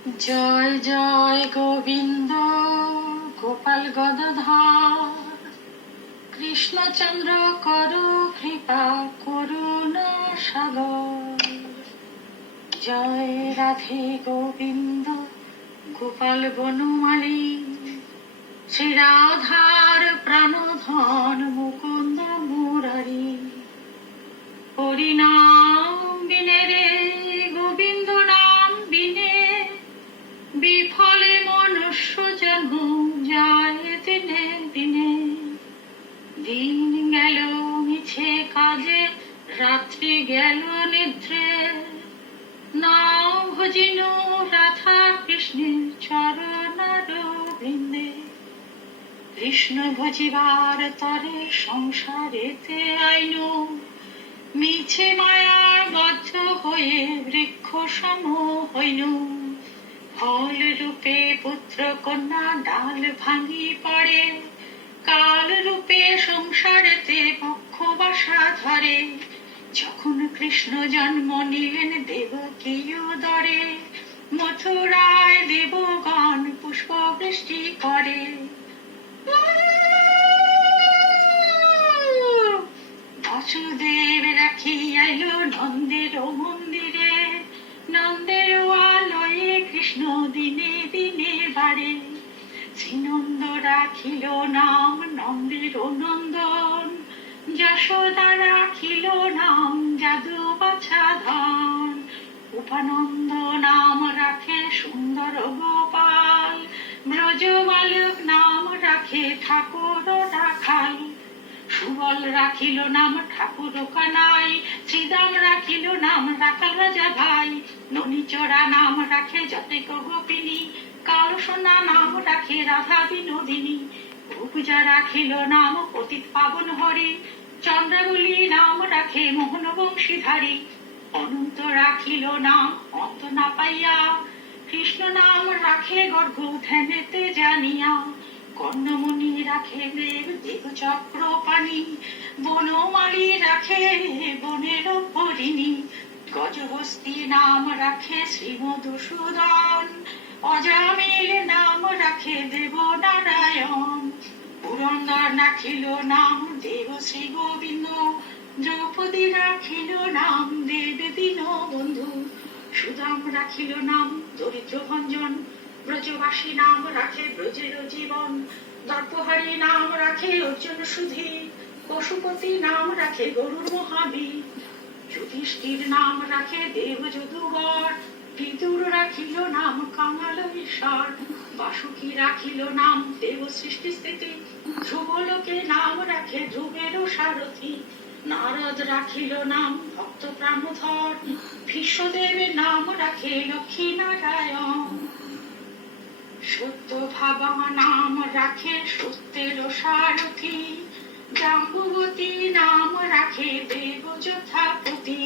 জয় জয় গোবিন্দ গোপাল গদাধর কৃষ্ণচন্দ্র করো কৃপা করুণা সাগর। জয় রাধে গোবিন্দ গোপাল বনমালী শ্রী রাধার প্রাণধন মুকুন্দ মুরারি। হরিনাম বিনে রে গোবিন্দ নাম বিনে বিফলে মনুষ্য জন্ম যায় দিনে দিনে। দিন গেল মিছে কাজে রাত্রি গেল নিদ্রে নাম ভজিন রাধা কৃষ্ণের চরণার বৃন্দে। কৃষ্ণ ভজিবার তরে সংসারেতে আইনু মিছে মায়ার বদ্ধ হয়ে বৃক্ষ সম হইনু। ফল রূপে পুত্র কন্যা ডাল ভাঙি পড়ে কাল রূপে সংসারেতে পক্ষ বাসা ধরে। যখন কৃষ্ণ জন্ম নিলেন দেবকী উদরে মথুরায় দেবগণ পুষ্প বৃষ্টি করে। বাসুদেব রাখি আইল নন্দের মন্দিরে নন্দের আলয়ে কৃষ্ণ দিনে দিনে বাড়ে। শ্রীনন্দ রাখিল নাম নন্দের নন্দন যশোদা রাখিল নাম যাদু বাছা ধন। উপানন্দ নাম রাখে সুন্দর গোপাল ব্রজ বালক নাম রাখে ঠাকুর রাখাল। সুবল রাখিল নাম ঠাকুর কানাই শ্রীদাম রাখিল নাম রাখাল রাজা ভাই। ননীচরা নাম রাখে যতেক গোপিনী কালসোনা নাম রাখে রাধা বিনোদিনী। পূজা রাখিল নাম পতিত পাবন হরি চন্দ্রাবলী নাম রাখে মোহন বংশীধারী। অনন্ত রাখিল নাম অন্ত না পাইয়া কৃষ্ণ নাম রাখে গর্গ ধ্যানেতে জানিয়া। কর্ণমণি রাখে দেব দেব চক্র পানি বনমালী রাখে বনের হরিণী। গজহস্তি নাম রাখে শ্রী মধুসূদন অজামিল নাম রাখে দেব নারায়ণ। পুরন্দর রাখিল নাম দেব শ্রী গোবিন্দ দ্রৌপদী রাখিল নাম দেব দীন বন্ধু। সুদাম রাখিল নাম দরিদ্র ভঞ্জন ব্রজবাসী নাম রাখে ব্রজের জীবন। দর্পহারী নাম রাখে অর্জুন সুধী পশুপতি নাম রাখে গরুর মহাবীর। যুধিষ্ঠির নাম রাখে দেব যদুবর বিদুর রাখিল নাম কাঙাল ঈশ্বর। বাসুকী রাখিল নাম দেব সৃষ্টি স্থিতি ধ্রুবলোকে নাম রাখে ধ্রুবের সারথী। নারদ রাখিল নাম ভক্ত প্রাণধর ভীষ্মদেবের নাম রাখে লক্ষ্মী নারায়ণ। সত্য ভাবা নাম রাখে সত্যের সারথী জাম্বুবতী নাম রাখে দেব যথাপতি।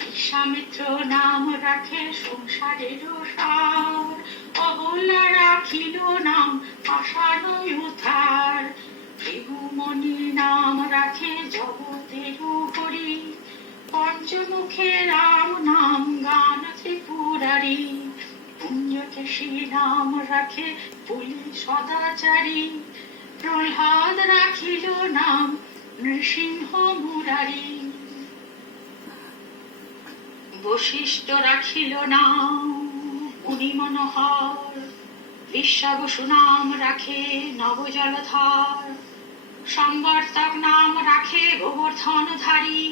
বিশ্বামিত্র নাম রাখে সংসারের সার অবলা রাখিল নাম পাষাণ উদ্ধার। ভৃগুমণি নাম রাখে জগতের হরি পঞ্চমুখে রাম নাম গান ত্রিপুরারি। পুণ্যকেশী নাম রাখে পুলি সদাচারী প্রহ্লাদ রাখিল নাম নৃসিংহ মুরারি। বশিষ্ঠ রাখিল নাম মুনি মনোহর বিশ্বাবসু নাম রাখে নবজলধর। সংবর্তক নাম রাখে গোবর্ধনধারী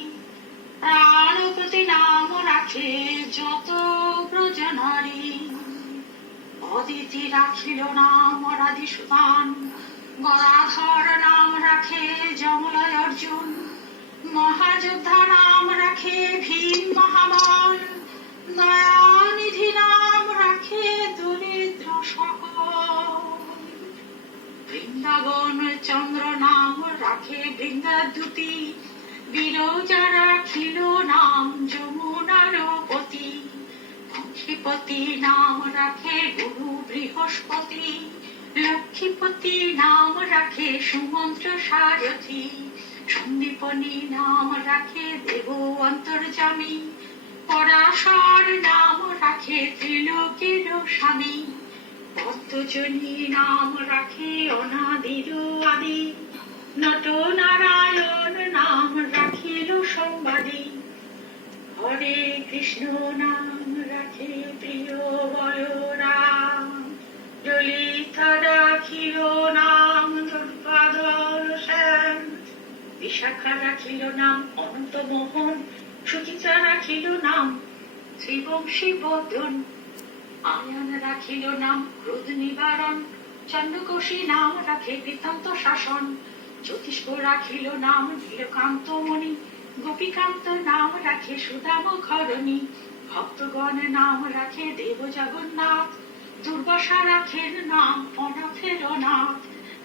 প্রাণপতি নাম রাখে যত ব্রজনারী। অদিতি রাখিল নাম রাধি সুতান গদাধর নাম রাখে যমলয় অর্জুন। মহাযোদ্ধা নাম রাখে ভীম মহাবল দয়ানিধি নাম রাখে দরিদ্র সকল। বৃন্দাবন চন্দ্র নাম রাখে বৃন্দাদ্যুতি বিরজা রাখিল নাম যমুনার পতি। বংশীপতি নাম রাখে গুরু বৃহস্পতি লক্ষ্মীপতি নাম রাখে সুমন্ত্র সারথী। সন্দীপনী নাম রাখে দেব অন্তর্যামী পরাশর নাম রাখে ত্রিলোকের স্বামী। পদ্মজনী নাম রাখে অনাদির আদি, নট নারায়ণ নাম রাখিল সম্বাদী। হরে কৃষ্ণ নাম রাখে প্রিয় বলরাম, ললিতা রাখিল নাম দুর্গাধর শ্যাম। বিশাখা রাখিল নাম অনন্ত মোহন, সুচিত্রা রাখিল নাম শ্রীবংশী বদন। আয়ান রাখিল নাম ক্রোধ নিবারণ, চন্দ্রকোশী নাম রাখে বৃত্তান্ত শাসন। জ্যোতিষ্ক রাখিল নাম নীলকান্ত মণি, গোপীকান্ত নাম রাখে সুদাম ঘরণী। ভক্তগণ নাম রাখে দেব জগন্নাথ, দুর্বাসা রাখেন নাম অনাথের নাথ।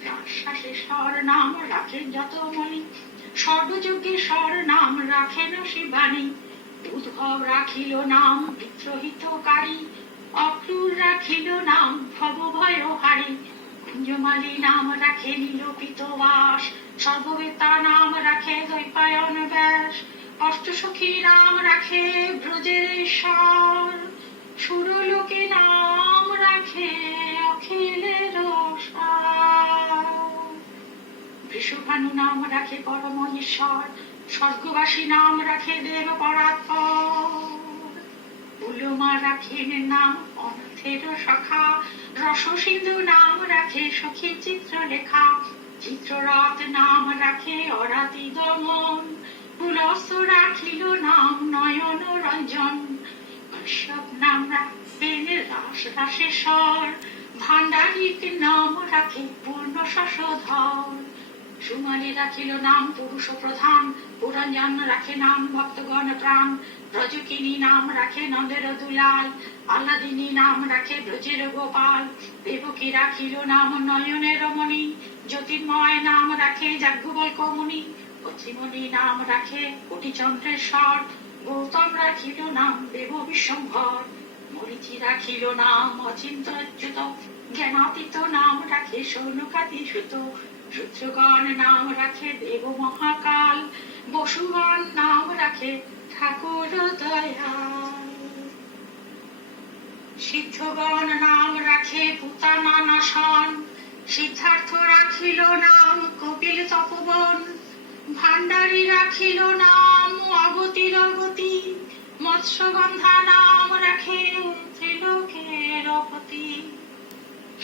রাজশাসেশ্বর নাম রাখেন যতমণি, সর্বযজ্ঞেশ্বর নাম রাখেন শিবানী। উদ্ভব রাখিল নাম বিদ্রোহিতকারী, অক্রূর রাখিল নাম ভবভয়হারী। কুঞ্জমালী নাম রাখে নীলপিত বাস, সর্ববেতা নাম রাখে দ্বৈপায়ন ব্যাস। অষ্টসখী নাম রাখে ব্রজের ঈশ্বর, সুরলোকে নাম রাখে অখিলের সার। বৃষভানু নাম রাখে পরম ঈশ্বর, স্বর্গবাসী নাম রাখে দেব পরাৎপর। উলমা রাখেন নাম অনাথের সখা, রসসিন্ধু নাম রাখে সখী চিত্রলেখা। চিত্ররথ নাম রাখে অরাতি দমন, পুলস্ত রাখিল নাম নয়ন রঞ্জন। কশ্যপ নাম রাখেন রাস রাসেশ্বর, ভাণ্ডারিক নাম রাখে পূর্ণ শশধর। সুমালী রাখিল নাম পুরুষ প্রধান, পুরঞ্জন রাখে নাম ভক্তগণ প্রাণ। ব্রজকিনী নাম রাখে নন্দের দুলাল, আল্লাদিনী নাম রাখে ব্রজের গোপাল। দেবকী রাখিল নাম নয়নের মণি, জ্যোতির্ময় নাম রাখে যাজ্ঞবল্ক্য মুনি। অত্রিমণি নাম রাখে কোটিচন্দ্রেশ্বর, গৌতম রাখিল নাম দেব বিশ্বম্ভর। মরীচি রাখিল নাম অচিন্ত্যচ্যুত, জ্ঞানাতীত নাম রাখে সৌনকাদি সুত। রুদ্রগণ নাম রাখে দেব মহাকাল, বসুগণ নাম রাখে ঠাকুর দয়াল। সিদ্ধগণ নাম রাখে পুতানা নাশন, সিদ্ধার্থ রাখিল নাম কপিল তপবন। ভাণ্ডারী রাখিল নাম অগতির গতি, মৎস্যগন্ধা নাম রাখে ত্রিলোকের পতি।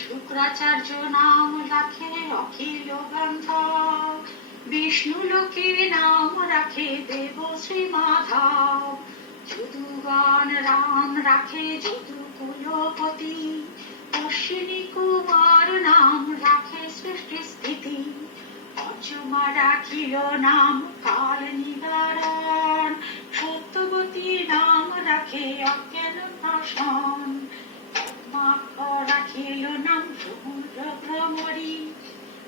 শুক্রাচার্য নাম রাখে অখিল গন্ধর্ব, বিষ্ণু লোকে নাম রাখে দেব শ্রী মাধব। যদুগণ রাম রাখে যদু কুলপতি, অশ্বিনী কুমার নাম রাখে সৃষ্টি স্থিতি। পঞ্চমা রাখিল নাম কাল নিবারণ, সত্যবতী নাম রাখে অজ্ঞান নাশন। রাখিল নাম সমুদ্র ভ্রমরী,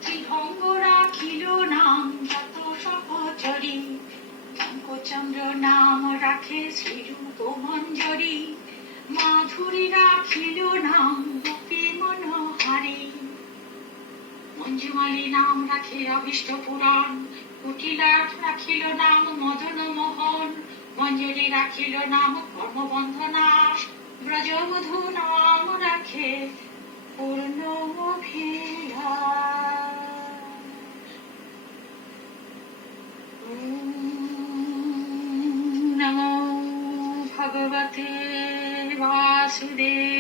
ত্রিভঙ্গ রাখিল নাম যত সহচরী। বঙ্কচন্দ্র নাম রাখে শ্রীরূপ মঞ্জরী, মাধুরী রাখিল নাম গোপী মনোহারী। মঞ্জুমালী নাম রাখে অভীষ্ট পুরাণ, কুটিলাট রাখিল নাম মদন মোহন। মঞ্জরী রাখিল নাম কর্মবন্ধ নাশ, ব্রজবধূ নাম রাখে পূর্ণ নমো ভগবতে বাসুদেব।